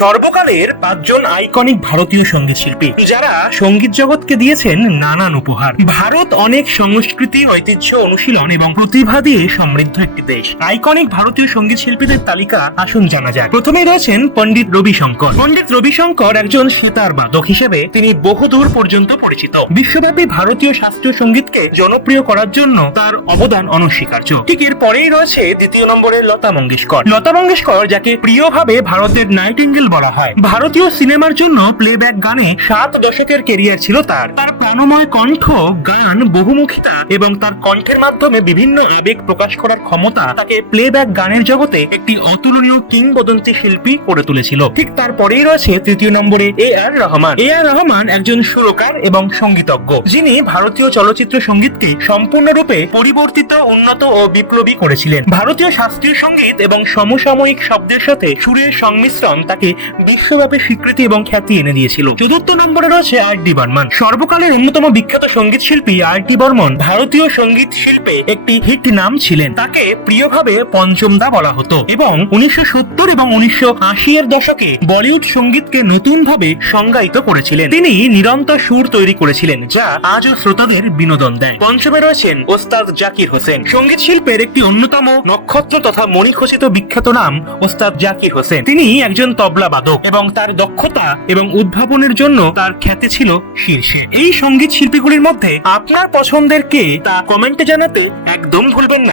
সর্বকালের 5 জন আইকনিক ভারতীয় সঙ্গীত শিল্পী যারা সঙ্গীত জগৎকে দিয়েছেন নানান উপহার। ভারত অনেক সংস্কৃতি, ঐতিহ্য, অনুশীলন এবং প্রতিভা দিয়ে সমৃদ্ধ একটি দেশ। আইকনিক ভারতীয় সঙ্গীত শিল্পীদের তালিকা আসুন জানা যাক। প্রথমেই রয়েছেন পণ্ডিত রবিশঙ্কর। পণ্ডিত রবিশঙ্কর একজন সেতার বাদক হিসেবে তিনি বহুদূর পর্যন্ত পরিচিত। বিশ্বব্যাপী ভারতীয় শাস্ত্রীয় সঙ্গীতকে জনপ্রিয় করার জন্য তার অবদান অনস্বীকার্য। ঠিক এর পরেই রয়েছে দ্বিতীয় নম্বরে লতা মঙ্গেশকর। লতা মঙ্গেশকর, যাকে প্রিয়ভাবে ভারতের নাইটিঙ্গেল বলা হয়, ভারতীয় সিনেমার জন্য প্লেব্যাক গানে 7 দশকের ক্যারিয়ার ছিল তার। তার প্রাণময় কণ্ঠ, গান, বহুমুখিতা এবং তার কণ্ঠের মাধ্যমে বিভিন্ন আবেগ প্রকাশ করার ক্ষমতা তাকে প্লেব্যাক গানের জগতে একটি অতুলনীয় কিংবদন্তি শিল্পী করে তুলেছিল। ঠিক তারপরেই রয়েছে তৃতীয় নম্বরে A.R. রহমান। A.R. রহমান একজন সুরকার এবং সঙ্গীতজ্ঞ, যিনি ভারতীয় চলচ্চিত্র সঙ্গীতকে সম্পূর্ণরূপে পরিবর্তিত, উন্নত ও বিপ্লবী করেছিলেন। ভারতীয় শাস্ত্রীয় সঙ্গীত এবং সমসাময়িক শব্দের সাথে সুরের সংমিশ্রণ তাকে বিশ্বব্যাপী স্বীকৃতি এবং খ্যাতি এনে দিয়েছিল। চতুর্থ নম্বরে রয়েছে R.D. বর্মন। সর্বকালের অন্যতম বিখ্যাত সঙ্গীত শিল্পী R.D. বর্মন ভারতীয় সঙ্গীত শিল্পে একটি হিট নাম ছিলেন। তাকে প্রিয়ভাবে পঞ্চমদা বলা হতো এবং 1970 এবং 1980 এর দশকে বলিউড সঙ্গীতকে নতুনভাবে সংজ্ঞায়িত করেছিলেন। তিনি নিরন্তর সুর তৈরি করেছিলেন, যা আজও শ্রোতাদের বিনোদন দেয়। পঞ্চমে রয়েছেন ওস্তাদ জাকির হোসেন। সঙ্গীত শিল্পের একটি অন্যতম নক্ষত্র তথা মণিখচিত বিখ্যাত নাম ওস্তাদ জাকির হোসেন। তিনি একজন তবলা বাদক এবং তার দক্ষতা এবং উদ্ভাবনের জন্য তার খ্যাতি ছিল শীর্ষে। এই সঙ্গীত শিল্পীগুলির মধ্যে আপনার পছন্দের কে তা কমেন্টে জানাতে একদম ভুলবেন না।